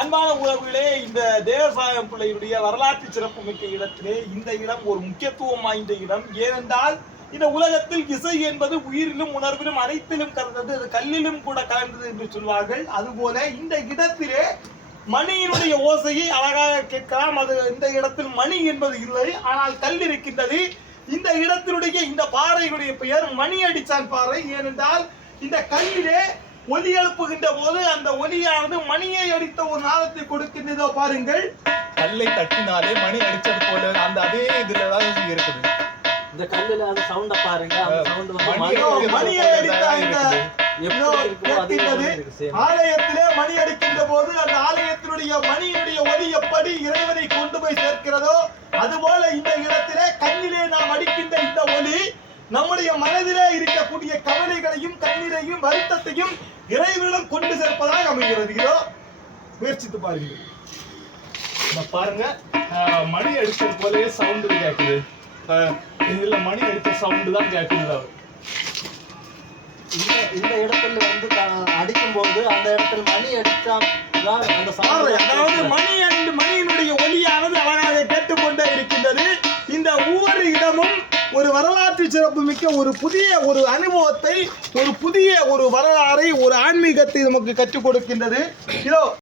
அன்பான உறவுகளே, இந்த தேவசாயம் பிள்ளையுடைய வரலாற்று சிறப்புமிக்க இடத்திலே இந்த இடம் ஒரு முக்கியத்துவம் வாய்ந்த இடம். ஏனென்றால் இந்த உலகத்தில் இசை என்பது உயிரிலும் உணர்விலும் அனைத்திலும் கலந்தது, அது கல்லிலும் கூட கலந்தது என்று சொல்வார்கள். அதுபோல இந்த இடத்திலே மணியினுடைய ஓசையை அழகாக கேட்கலாம். அது இந்த இடத்தில் மணி என்பது இல்லை, ஆனால் கல் இருக்கின்றது. இந்த இடத்தினுடைய இந்த பாறையுடைய பெயர் மணி அடிச்சான் பாறை. ஏனென்றால் இந்த கல்லிலே ஒலி எழுப்புகின்ற போது அந்த ஒலியானது மணியை அடித்த ஒரு நாதத்தை கொடுக்கின்றதோ பாருங்கள். கல்லை தட்டினாலே மணி அடிச்சது போல அந்த அதே இதுலதான் இருக்குது. இந்த கல்லுல அந்த சவுண்ட பாருங்க, அந்த சவுண்ட் வந்து மணியை அடித்த இந்த ஆலயத்திலே மணி அடிக்கின்ற போது அந்த ஆலயத்தினுடைய மணியினுடைய ஒலி எப்படி இறைவனை கொண்டு போய் சேர்க்கிறதோ அதுபோல இந்த இடத்திலே கல்லிலே நாம் அடிக்கின்ற இந்த ஒலி நம்முடைய மனதிலே இருக்கக்கூடிய கவலைகளையும் கண்ணீரையும் வருத்தத்தையும் இறைவனிடம் கொண்டு சேர்ப்பதாக அமைகிறது. இதோ முயற்சித்து பாருங்க. பாருங்க, மணி அடிச்சது போலயே சவுண்ட் கேட்குது. இதுல மணி அடிச்ச சவுண்ட் தான் கேட்குது. இந்த இடத்துல வந்து அடிக்கும் போது அந்த இடத்துல மணி அடிச்சா அந்த சவுண்ட், அதாவது மணியினுடைய ஒலியானது அழகாக கேட்டுக்கொண்டே இருக்கின்றது. இந்த ஒவ்வொரு இடமும் ஒரு வரலாற்று சிறப்பு மிக்க ஒரு புதிய ஒரு அனுபவத்தை, ஒரு புதிய ஒரு வரலாறை, ஒரு ஆன்மீகத்தை நமக்கு கற்றுக் கொடுக்கின்றது. இதோ